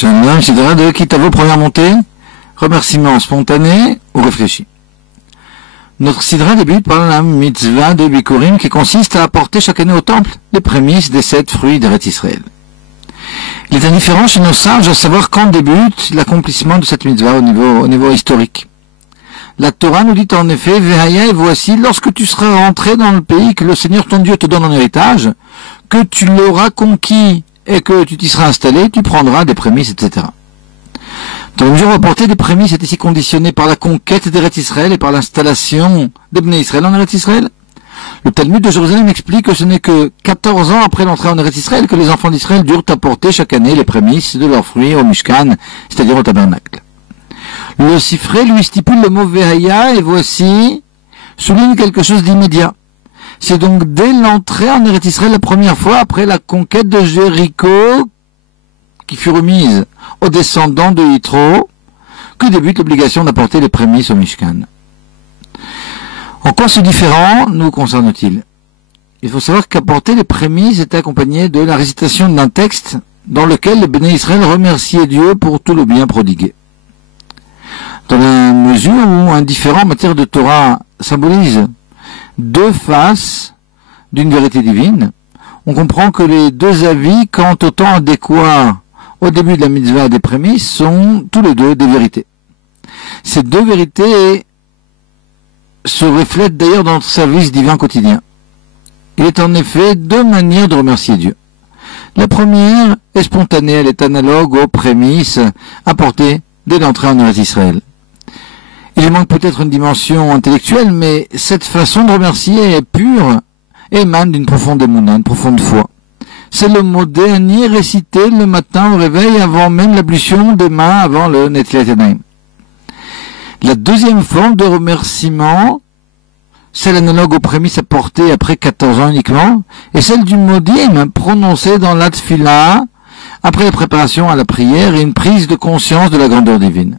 Shalom, Sidra de Kitavo, première montée, remerciement spontané ou réfléchi. Notre Sidra débute par la mitzvah de Bikurim qui consiste à apporter chaque année au temple les prémices des 7 fruits d'Eretz Israël. Il est indifférent chez nos sages à savoir quand débute l'accomplissement de cette mitzvah au niveau historique. La Torah nous dit en effet, Vehaya, et voici, lorsque tu seras rentré dans le pays que le Seigneur ton Dieu te donne en héritage, que tu l'auras conquis et que tu t'y seras installé, tu prendras des prémices, etc. Dans la mesure où apporter des prémices est ici conditionné par la conquête d'Eretz Israël et par l'installation des Bnei Israël en Eretz Israël, le Talmud de Jérusalem explique que ce n'est que 14 ans après l'entrée en Eretz Israël que les enfants d'Israël durent apporter chaque année les prémices de leurs fruits au Mishkan, c'est-à-dire au tabernacle. Le Sifré lui stipule le mot Vehaya et voici souligne quelque chose d'immédiat. C'est donc dès l'entrée en Eretz Israël la première fois après la conquête de Jéricho qui fut remise aux descendants de Yitro que débute l'obligation d'apporter les prémices au Mishkan. En quoi ce différent nous concerne-t-il? Il faut savoir qu'apporter les prémices est accompagné de la récitation d'un texte dans lequel les Bnei Israël remerciaient Dieu pour tout le bien prodigué. Dans la mesure où un différent en matière de Torah symbolise deux faces d'une vérité divine, on comprend que les deux avis quant au temps adéquat au début de la mitzvah des prémices sont tous les deux des vérités. Ces deux vérités se reflètent d'ailleurs dans notre service divin quotidien. Il est en effet deux manières de remercier Dieu. La première est spontanée, elle est analogue aux prémices apportées dès l'entrée en Eretz Israël. Il manque peut-être une dimension intellectuelle, mais cette façon de remercier est pure et émane d'une profonde émouna, une profonde foi. C'est le mot dernier récité le matin au réveil avant même l'ablution des mains, avant le Netilat Yadayim. La deuxième forme de remerciement, celle analogue aux prémices apportées après 14 ans uniquement, est celle du modim prononcé dans la tfila après la préparation à la prière et une prise de conscience de la grandeur divine.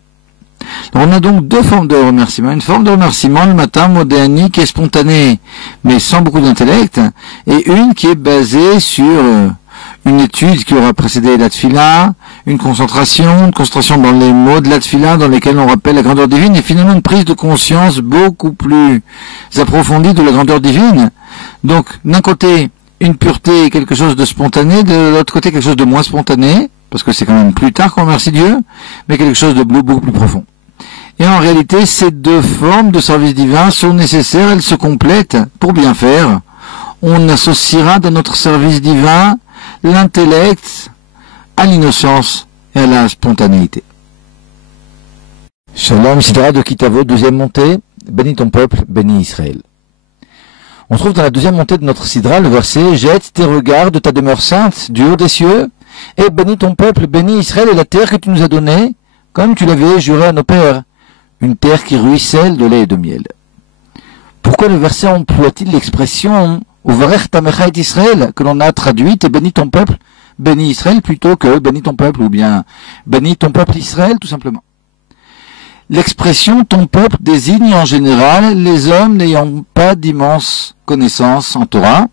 Alors on a donc deux formes de remerciement. Une forme de remerciement le matin, modéani, qui est spontanée, mais sans beaucoup d'intellect, et une qui est basée sur une étude qui aura précédé la tfila, une concentration dans les mots de la tfila dans lesquels on rappelle la grandeur divine, et finalement une prise de conscience beaucoup plus approfondie de la grandeur divine. Donc, d'un côté, une pureté, quelque chose de spontané, de l'autre côté, quelque chose de moins spontané, parce que c'est quand même plus tard qu'on remercie Dieu, mais quelque chose de beaucoup plus profond. Et en réalité, ces deux formes de service divin sont nécessaires, elles se complètent pour bien faire. On associera dans notre service divin l'intellect à l'innocence et à la spontanéité. Shalom, Sidra de Kitavo, deuxième montée, bénis ton peuple, bénis Israël. On trouve dans la deuxième montée de notre Sidra le verset « Jette tes regards de ta demeure sainte, du haut des cieux, et bénis ton peuple, bénis Israël et la terre que tu nous as donnée, comme tu l'avais juré à nos pères, une terre qui ruisselle de lait et de miel. » Pourquoi le verset emploie-t-il l'expression « Uvarech tamecha et Israël » que l'on a traduite « et bénis ton peuple, bénis Israël » plutôt que « bénis ton peuple » ou bien « bénis ton peuple Israël » tout simplement. L'expression « ton peuple » désigne en général les hommes n'ayant pas d'immense connaissance en Torah.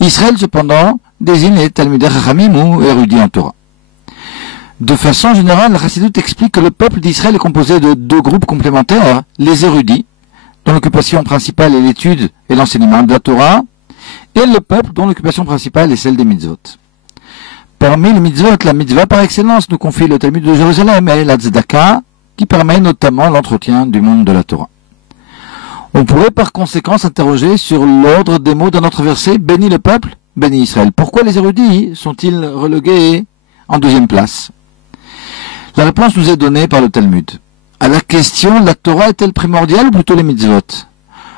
Israël cependant désigne les Talmidei Chachamim ou érudits en Torah. De façon générale, la Chassidoute explique que le peuple d'Israël est composé de deux groupes complémentaires, les érudits, dont l'occupation principale est l'étude et l'enseignement de la Torah, et le peuple dont l'occupation principale est celle des mitzvot. Parmi les mitzvot, la mitzvah par excellence nous confie le Talmud de Jérusalem et la tzedaka, qui permet notamment l'entretien du monde de la Torah. On pourrait par conséquent s'interroger sur l'ordre des mots dans notre verset « Bénis le peuple, bénis Israël ». Pourquoi les érudits sont-ils relégués en deuxième place? La réponse nous est donnée par le Talmud. À la question « La Torah est-elle primordiale ou plutôt les mitzvot ?»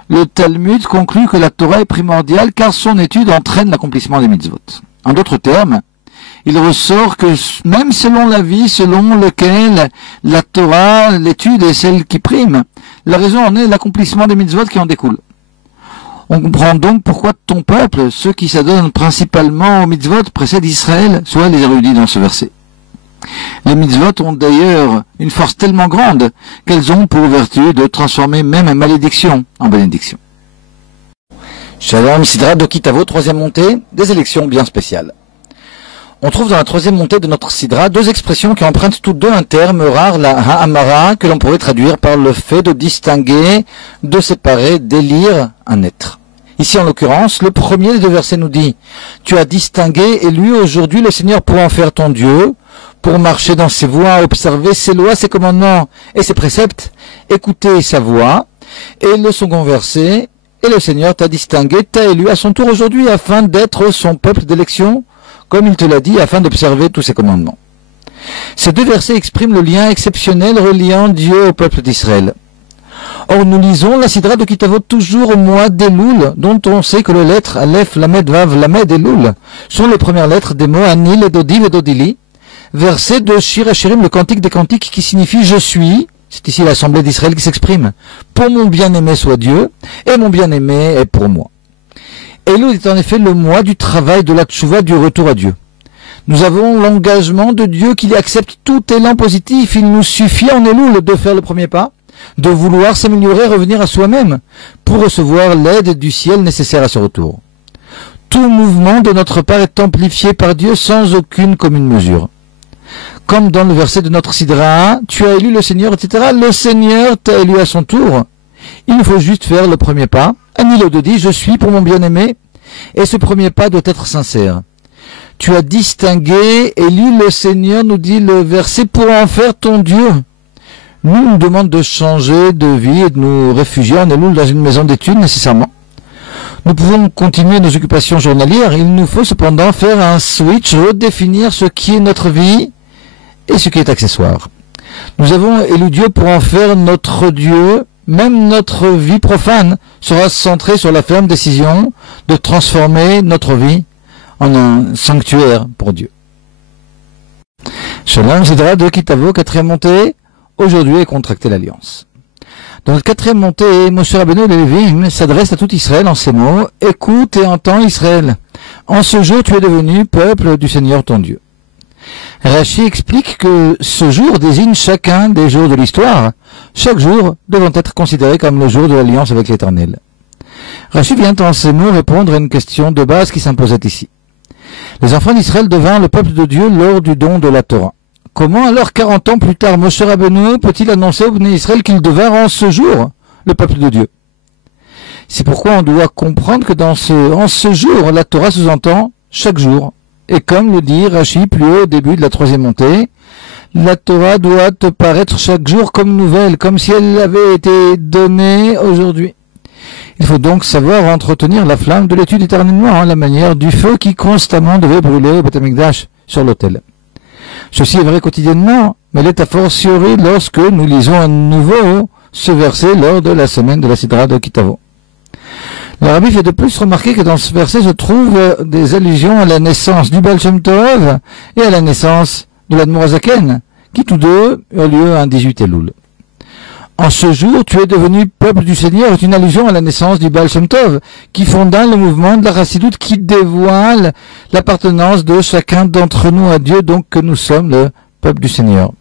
Le Talmud conclut que la Torah est primordiale car son étude entraîne l'accomplissement des mitzvot. En d'autres termes, il ressort que même selon l'avis selon lequel la Torah, l'étude est celle qui prime, la raison en est l'accomplissement des mitzvot qui en découlent. On comprend donc pourquoi ton peuple, ceux qui s'adonnent principalement aux mitzvot, précèdent Israël, soit les érudits dans ce verset. Les mitzvot ont d'ailleurs une force tellement grande qu'elles ont pour vertu de transformer même une malédiction en bénédiction. Shalom, Sidra de Kitavo, troisième montée, des élections bien spéciales. On trouve dans la troisième montée de notre sidra deux expressions qui empruntent toutes deux un terme rare, la ha'amara, que l'on pourrait traduire par le fait de distinguer, de séparer, d'élire un être. Ici, en l'occurrence, le premier des deux versets nous dit « Tu as distingué, élu aujourd'hui le Seigneur pour en faire ton Dieu, pour marcher dans ses voies, observer ses lois, ses commandements et ses préceptes, écouter sa voix. » Et le second verset « Et le Seigneur t'a distingué, t'a élu à son tour aujourd'hui afin d'être son peuple d'élection, comme il te l'a dit, afin d'observer tous ses commandements. » Ces deux versets expriment le lien exceptionnel reliant Dieu au peuple d'Israël. Or, nous lisons la Sidra de Kitavot toujours au mois d'Elul, dont on sait que les lettres Aleph, Lamed, Vav, Lamed et Elul sont les premières lettres des mots Anil, et Dodi et Dodili, verset de Shir Hashirim, le cantique des cantiques, qui signifie « Je suis », c'est ici l'Assemblée d'Israël qui s'exprime, « Pour mon bien-aimé soit Dieu, et mon bien-aimé est pour moi ». Elul est en effet le mois du travail de la tchouva, du retour à Dieu. Nous avons l'engagement de Dieu qu'il accepte tout élan positif. Il nous suffit en Elul de faire le premier pas, de vouloir s'améliorer, revenir à soi-même, pour recevoir l'aide du ciel nécessaire à ce retour. Tout mouvement de notre part est amplifié par Dieu sans aucune commune mesure. Comme dans le verset de notre Sidra, tu as élu le Seigneur, etc. Le Seigneur t'a élu à son tour. Il faut juste faire le premier pas. Anil Dodi, je suis pour mon bien-aimé. Et ce premier pas doit être sincère. Tu as distingué, élu le Seigneur, nous dit le verset, pour en faire ton Dieu. Nous demande de changer de vie et de nous réfugier en Elul dans une maison d'études nécessairement. Nous pouvons continuer nos occupations journalières. Il nous faut cependant faire un switch, redéfinir ce qui est notre vie et ce qui est accessoire. Nous avons élu Dieu pour en faire notre Dieu. Même notre vie profane sera centrée sur la ferme décision de transformer notre vie en un sanctuaire pour Dieu. Shalom, Sidra de Kitavo, quatrième montée. Aujourd'hui est contracté l'alliance. Dans notre quatrième montée, Moshe Rabbeinu et les Lévim s'adresse à tout Israël en ces mots. Écoute et entends Israël. En ce jour, tu es devenu peuple du Seigneur ton Dieu. Rashi explique que ce jour désigne chacun des jours de l'histoire, chaque jour devant être considéré comme le jour de l'alliance avec l'Éternel. Rashi vient en ces mots répondre à une question de base qui s'imposait ici. Les enfants d'Israël devinrent le peuple de Dieu lors du don de la Torah. Comment alors 40 ans plus tard Moshe Rabbeinu peut-il annoncer au Bnei Israël qu'ils devinrent en ce jour le peuple de Dieu? C'est pourquoi on doit comprendre que en ce jour, la Torah sous-entend chaque jour. Et comme le dit Rashi plus haut au début de la troisième montée, la Torah doit te paraître chaque jour comme nouvelle, comme si elle avait été donnée aujourd'hui. Il faut donc savoir entretenir la flamme de l'étude éternellement, à la manière du feu qui constamment devait brûler au Beth Amikdash, sur l'autel. Ceci est vrai quotidiennement, mais l'est a fortiori lorsque nous lisons à nouveau ce verset lors de la semaine de la Sidra de Kitavo. Le Rabbi fait de plus remarquer que dans ce verset se trouvent des allusions à la naissance du Baal Shem Tov et à la naissance de l'Admor HaZaken, qui tous deux eurent lieu un 18 Elul. En ce jour, tu es devenu peuple du Seigneur est une allusion à la naissance du Baal Shem Tov, qui fonda le mouvement de la Chassidoute qui dévoile l'appartenance de chacun d'entre nous à Dieu, donc que nous sommes le peuple du Seigneur.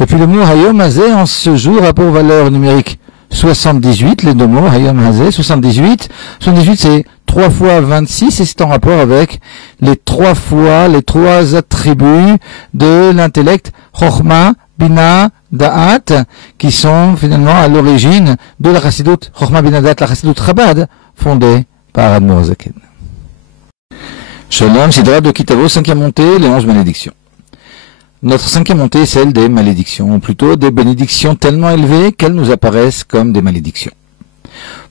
Et puis le mot Hayom Hazeh, en ce jour, a pour valeur numérique 78, les deux mots, Hayom Hazeh, 78. 78, c'est 3 fois 26, et c'est en rapport avec les trois attributs de l'intellect, Chochma, Bina, Da'at, qui sont finalement à l'origine de la Chassidoute, Chochma Bina Da'at, la Chassidoute Chabad, fondée par Admor HaZaken. Shalom, Sidra de Kitavo, cinquième montée, les 11 malédictions. Notre cinquième montée est celle des malédictions, ou plutôt des bénédictions tellement élevées qu'elles nous apparaissent comme des malédictions.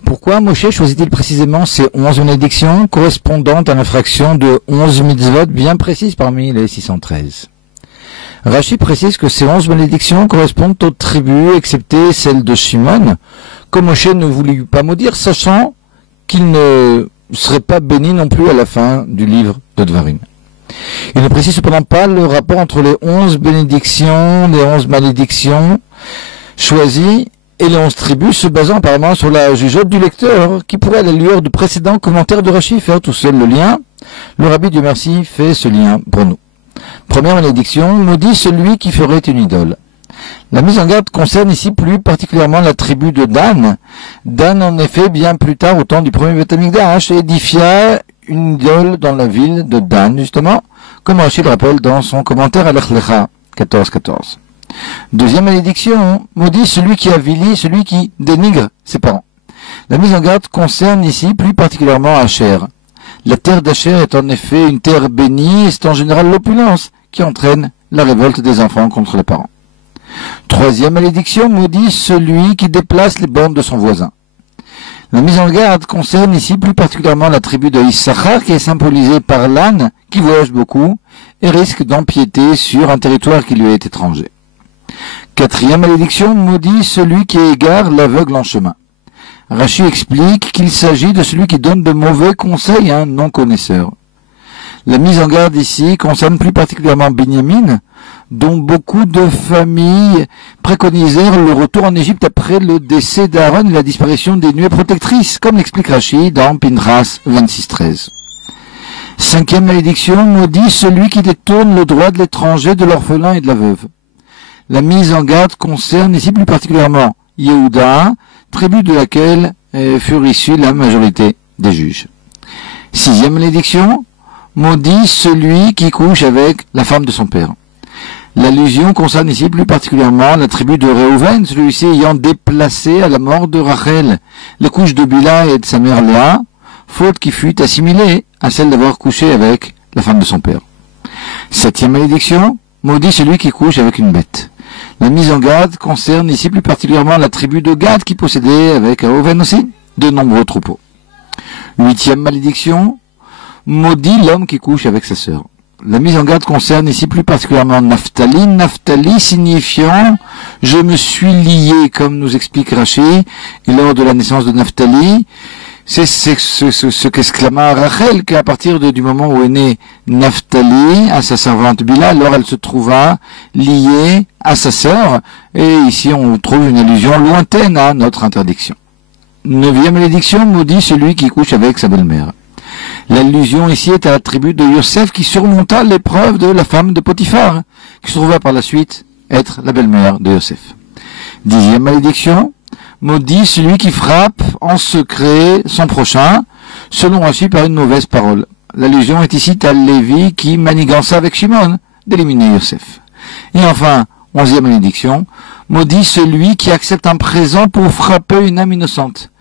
Pourquoi Moshe choisit-il précisément ces 11 malédictions correspondant à l'infraction de 11 mitzvot bien précises parmi les 613? Rashi précise que ces 11 malédictions correspondent aux tribus, excepté celle de Shimon, que Moshe ne voulut pas maudire, sachant qu'il ne serait pas béni non plus à la fin du livre de Dvarim. Il ne précise cependant pas le rapport entre les 11 bénédictions, les 11 malédictions choisies et les 11 tribus, se basant apparemment sur la jugeote du lecteur, qui pourrait à la lueur du précédent commentaire de Rashi faire tout seul le lien. Le Rabbi, Dieu merci, fait ce lien pour nous. Première malédiction, maudit celui qui ferait une idole. La mise en garde concerne ici plus particulièrement la tribu de Dan. Dan, en effet, bien plus tard, au temps du premier Beth Amikdash, édifia une idole dans la ville de Dan, justement, comme Rachid le rappelle dans son commentaire à Lech Lecha 14.14. Deuxième malédiction, maudit celui qui avilit, celui qui dénigre ses parents. La mise en garde concerne ici plus particulièrement Asher. La terre d'Asher est en effet une terre bénie et c'est en général l'opulence qui entraîne la révolte des enfants contre les parents. Troisième malédiction, maudit celui qui déplace les bornes de son voisin. La mise en garde concerne ici plus particulièrement la tribu de Issachar qui est symbolisée par l'âne qui voyage beaucoup et risque d'empiéter sur un territoire qui lui est étranger. Quatrième malédiction, maudit celui qui égare l'aveugle en chemin. Rachi explique qu'il s'agit de celui qui donne de mauvais conseils à un non-connaisseur. La mise en garde ici concerne plus particulièrement Binyamin, dont beaucoup de familles préconisèrent le retour en Égypte après le décès d'Aaron et la disparition des nuées protectrices, comme l'explique Rachi dans Pinchas 26.13. Cinquième malédiction, maudit celui qui détourne le droit de l'étranger, de l'orphelin et de la veuve. La mise en garde concerne ici plus particulièrement Yehuda, tribu de laquelle furent issus la majorité des juges. Sixième malédiction, maudit celui qui couche avec la femme de son père. L'allusion concerne ici plus particulièrement la tribu de Réhouven, celui-ci ayant déplacé à la mort de Rachel les couches de Bila et de sa mère Léa, faute qui fut assimilée à celle d'avoir couché avec la femme de son père. Septième malédiction, maudit celui qui couche avec une bête. La mise en garde concerne ici plus particulièrement la tribu de Gad qui possédait avec Réhouven aussi de nombreux troupeaux. Huitième malédiction, maudit l'homme qui couche avec sa sœur. La mise en garde concerne ici plus particulièrement Naphtali. Naphtali signifiant « je me suis lié », comme nous explique Rachi, et lors de la naissance de Naphtali, c'est ce qu'exclama Rachel, qu'à partir du moment où est né Naphtali à sa servante Bila, alors elle se trouva liée à sa sœur, et ici on trouve une allusion lointaine à notre interdiction. Neuvième malédiction, maudit celui qui couche avec sa belle-mère. L'allusion ici est à la tribu de Yosef qui surmonta l'épreuve de la femme de Potiphar, qui se trouva par la suite être la belle-mère de Yosef. Dixième malédiction, maudit celui qui frappe en secret son prochain, selon Rachi par une mauvaise parole. L'allusion est ici à Lévi qui manigança avec Shimon d'éliminer Yosef. Et enfin, onzième malédiction, maudit celui qui accepte un présent pour frapper une âme innocente.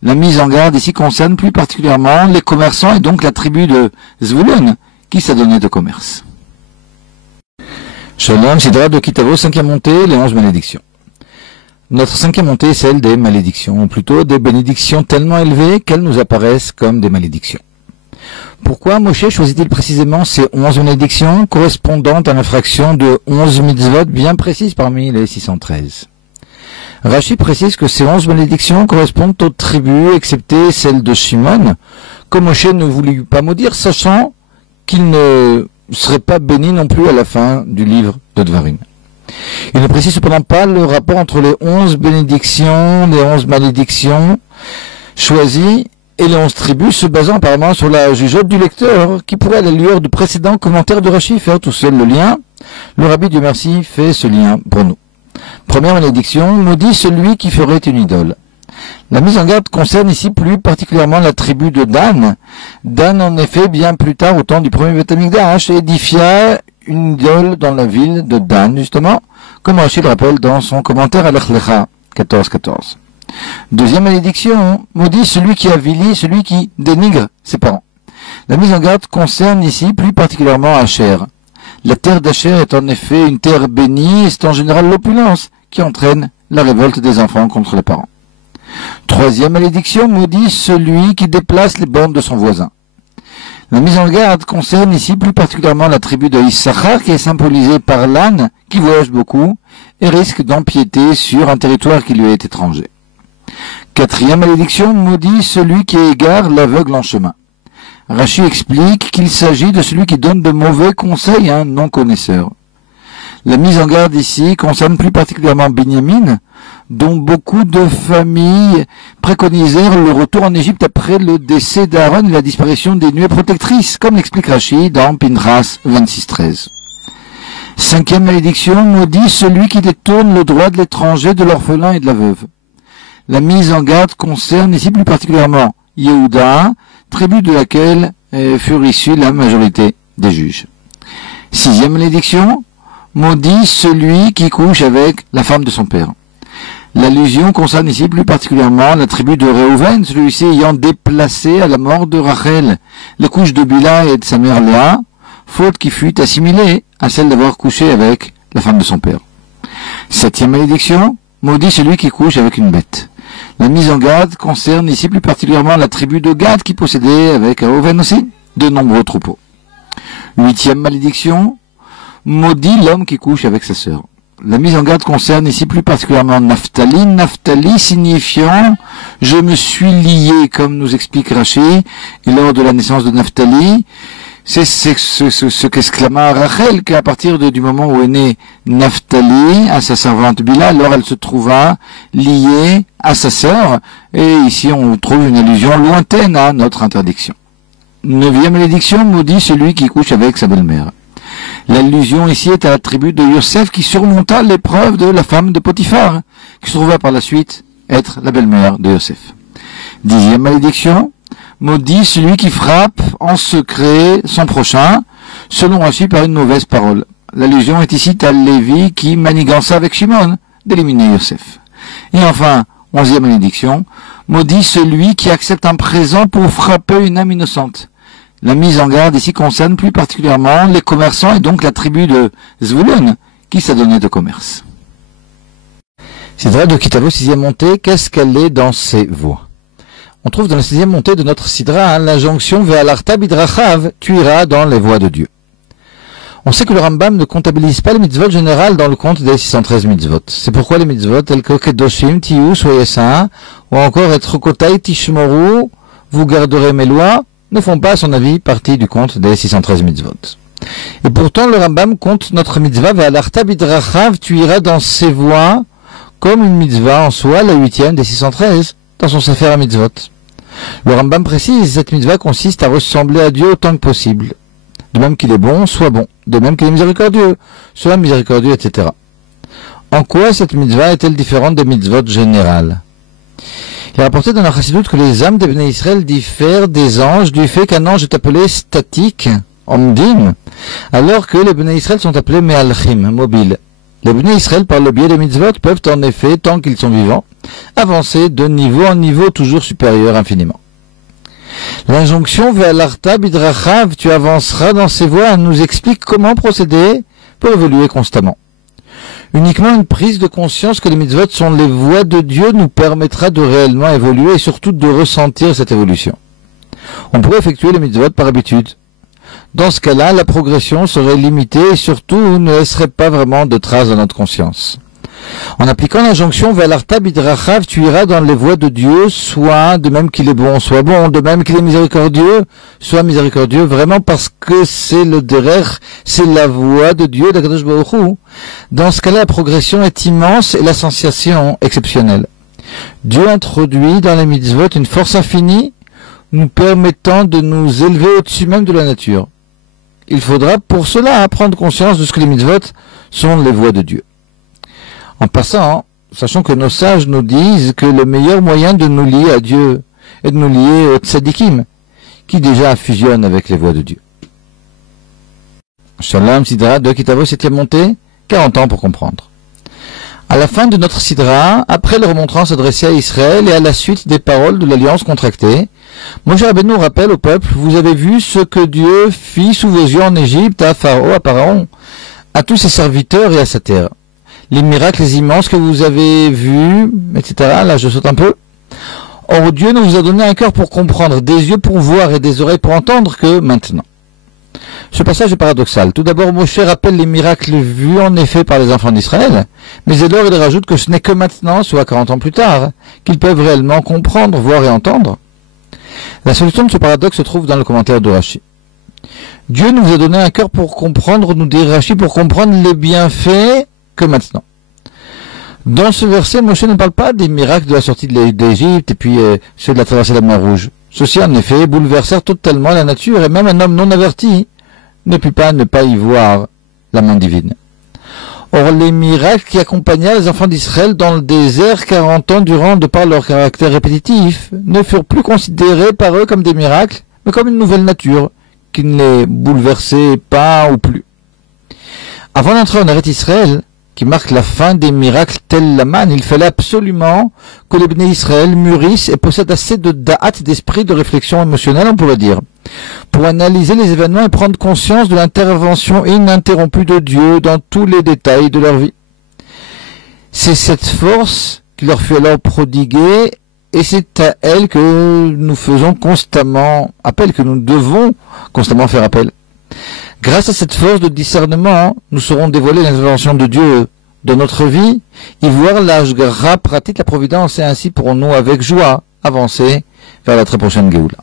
La mise en garde ici concerne plus particulièrement les commerçants et donc la tribu de Zvulun qui s'adonnait au commerce. Shalom, Sidra de Kitavo, cinquième montée, les 11 malédictions. Notre cinquième montée est celle des malédictions, ou plutôt des bénédictions tellement élevées qu'elles nous apparaissent comme des malédictions. Pourquoi Moshe choisit-il précisément ces 11 malédictions correspondant à l'infraction de 11 mitzvot bien précises parmi les 613? Rachi précise que ces 11 malédictions correspondent aux tribus, excepté celle de Shimon, que Moshe ne voulut pas maudire, sachant qu'il ne serait pas béni non plus à la fin du livre de Dvarim. Il ne précise cependant pas le rapport entre les 11 bénédictions, les 11 malédictions choisies et les 11 tribus, se basant apparemment sur la jugeote du lecteur, qui pourrait à la lueur du précédent commentaire de Rachi faire tout seul le lien. Le Rabbi Dieu merci fait ce lien pour nous. Première malédiction, maudit celui qui ferait une idole. La mise en garde concerne ici plus particulièrement la tribu de Dan. Dan, en effet, bien plus tard, au temps du premier Beth Amikdash, édifia une idole dans la ville de Dan, justement, comme Rachi le rappelle dans son commentaire à Lech Lecha 14.14. Deuxième malédiction, maudit celui qui avilit, celui qui dénigre ses parents. La mise en garde concerne ici plus particulièrement Asher. La terre d'Asher est en effet une terre bénie et c'est en général l'opulence qui entraîne la révolte des enfants contre les parents. Troisième malédiction, maudit celui qui déplace les bornes de son voisin. La mise en garde concerne ici plus particulièrement la tribu de Issachar qui est symbolisée par l'âne qui voyage beaucoup et risque d'empiéter sur un territoire qui lui est étranger. Quatrième malédiction, maudit celui qui égare l'aveugle en chemin. Rachi explique qu'il s'agit de celui qui donne de mauvais conseils à un non-connaisseur. La mise en garde ici concerne plus particulièrement Binyamin, dont beaucoup de familles préconisèrent le retour en Égypte après le décès d'Aaron et la disparition des nuées protectrices, comme l'explique Rachi dans Pinchas 26.13. Cinquième malédiction, maudit celui qui détourne le droit de l'étranger, de l'orphelin et de la veuve. La mise en garde concerne ici plus particulièrement Yehuda, tribu de laquelle furent issus la majorité des juges. 6e malédiction, maudit celui qui couche avec la femme de son père. L'allusion concerne ici plus particulièrement la tribu de Réhouven, celui-ci ayant déplacé à la mort de Rachel les couches de Bila et de sa mère Léa, faute qui fut assimilée à celle d'avoir couché avec la femme de son père. 7e malédiction, maudit celui qui couche avec une bête. La mise en garde concerne ici plus particulièrement la tribu de Gad qui possédait avec Réhouven aussi de nombreux troupeaux. 8e malédiction, maudit l'homme qui couche avec sa sœur. La mise en garde concerne ici plus particulièrement Naphtali. Naphtali signifiant « je me suis lié », comme nous explique Rashi, et lors de la naissance de Naphtali, c'est ce qu'exclama Rachel, qu'à partir du moment où est né Naphtali à sa servante Bila, alors elle se trouva liée à sa sœur, et ici on trouve une allusion lointaine à notre interdiction. 9e malédiction, maudit celui qui couche avec sa belle-mère. L'allusion ici est à la tribu de Yosef qui surmonta l'épreuve de la femme de Potiphar, qui se trouva par la suite être la belle-mère de Yosef. 10e malédiction, maudit celui qui frappe en secret son prochain, selon Rashi par une mauvaise parole. L'allusion est ici à Lévi qui manigança avec Shimon d'éliminer Yosef. Et enfin, 11e malédiction, maudit celui qui accepte un présent pour frapper une âme innocente. La mise en garde ici concerne plus particulièrement les commerçants et donc la tribu de Zvulun qui s'adonnait au commerce. Sidra de Kitavo, 6e montée, qu'est-ce qu'elle est dans ses voies? On trouve dans la 6e montée de notre Sidra l'injonction Ve'alarta bidrachav, tu iras dans les voies de Dieu. On sait que le Rambam ne comptabilise pas les mitzvot générales dans le compte des 613 mitzvot. C'est pourquoi les mitzvot tels que Kedoshim, Tiyu, soyez saints, ou encore Etrokotai, Tishmoru, vous garderez mes lois, ne font pas, à son avis, partie du compte des 613 mitzvot. Et pourtant, le Rambam compte notre mitzvah, Ve'alarta bidrachav, tu iras dans ses voies, comme une mitzvah en soi, la 8e des 613, dans son Sefer HaMitzvot. Le Rambam précise, cette mitzvah consiste à ressembler à Dieu autant que possible. De même qu'il est bon, soit bon. De même qu'il est miséricordieux, soit miséricordieux, etc. En quoi cette mitzvah est-elle différente des mitzvot générales? Il est rapporté dans la Chassidut que les âmes des Bnei Israël diffèrent des anges du fait qu'un ange est appelé statique, omdim, alors que les Bnei Israël sont appelés me'alchim, mobiles. Les Bnei Israël, par le biais des mitzvot, peuvent en effet, tant qu'ils sont vivants, avancer de niveau en niveau toujours supérieur infiniment. L'injonction Ve'alarta bidrachav, tu avanceras dans ses voies, nous explique comment procéder pour évoluer constamment. Uniquement une prise de conscience que les mitzvot sont les voies de Dieu nous permettra de réellement évoluer et surtout de ressentir cette évolution. On pourrait effectuer les mitzvot par habitude. Dans ce cas-là, la progression serait limitée et surtout ne laisserait pas vraiment de traces dans notre conscience. En appliquant l'injonction Ve'alarta bidrachav, tu iras dans les voies de Dieu, soit de même qu'il est bon, soit bon, de même qu'il est miséricordieux, soit miséricordieux, vraiment parce que c'est le derer, c'est la voie de Dieu, d'Akadosh Baruch Hu. Dans ce cas-là, la progression est immense et la sensation exceptionnelle. Dieu introduit dans les mitzvot une force infinie, nous permettant de nous élever au-dessus même de la nature. Il faudra pour cela prendre conscience de ce que les mitzvot sont les voies de Dieu. En passant, sachant que nos sages nous disent que le meilleur moyen de nous lier à Dieu est de nous lier au tzadikim, qui déjà fusionnent avec les voies de Dieu. Shalom, Sidra de Kitavo, 7e montée, 40 ans pour comprendre. À la fin de notre Sidra, après le remontrance adressé à Israël et à la suite des paroles de l'alliance contractée, Moshe Rabbeinu rappelle au peuple, vous avez vu ce que Dieu fit sous vos yeux en Égypte, à Pharaon, à tous ses serviteurs et à sa terre. Les miracles immenses que vous avez vus, etc. Là, je saute un peu. Or, Dieu ne vous a donné un cœur pour comprendre, des yeux pour voir et des oreilles pour entendre que maintenant. Ce passage est paradoxal. Tout d'abord, Moshe rappelle les miracles vus en effet par les enfants d'Israël, mais alors il rajoute que ce n'est que maintenant, soit 40 ans plus tard, qu'ils peuvent réellement comprendre, voir et entendre. La solution de ce paradoxe se trouve dans le commentaire de Rashi. Dieu nous a donné un cœur pour comprendre, nous dit Rashi, pour comprendre les bienfaits que maintenant. Dans ce verset, Moshe ne parle pas des miracles de la sortie d'Égypte et puis ceux de la traversée de la mer Rouge. Ceux-ci, en effet, bouleversèrent totalement la nature et même un homme non averti ne put pas ne pas y voir la main divine. Or, les miracles qui accompagnèrent les enfants d'Israël dans le désert 40 ans durant de par leur caractère répétitif ne furent plus considérés par eux comme des miracles, mais comme une nouvelle nature, qui ne les bouleversait pas ou plus. Avant d'entrer en Eretz Israël, qui marque la fin des miracles tel la manne, il fallait absolument que les Bnei Israël mûrissent et possèdent assez de da'at, d'esprit, de réflexion émotionnelle, on pourrait dire, pour analyser les événements et prendre conscience de l'intervention ininterrompue de Dieu dans tous les détails de leur vie. C'est cette force qui leur fut alors prodiguée, et c'est à elle que nous faisons constamment appel, que nous devons constamment faire appel. Grâce à cette force de discernement, nous saurons dévoiler l'intervention de Dieu dans notre vie, y voir l'Ashgara pratique la providence, et ainsi pourrons-nous avec joie avancer vers la très prochaine Géoula.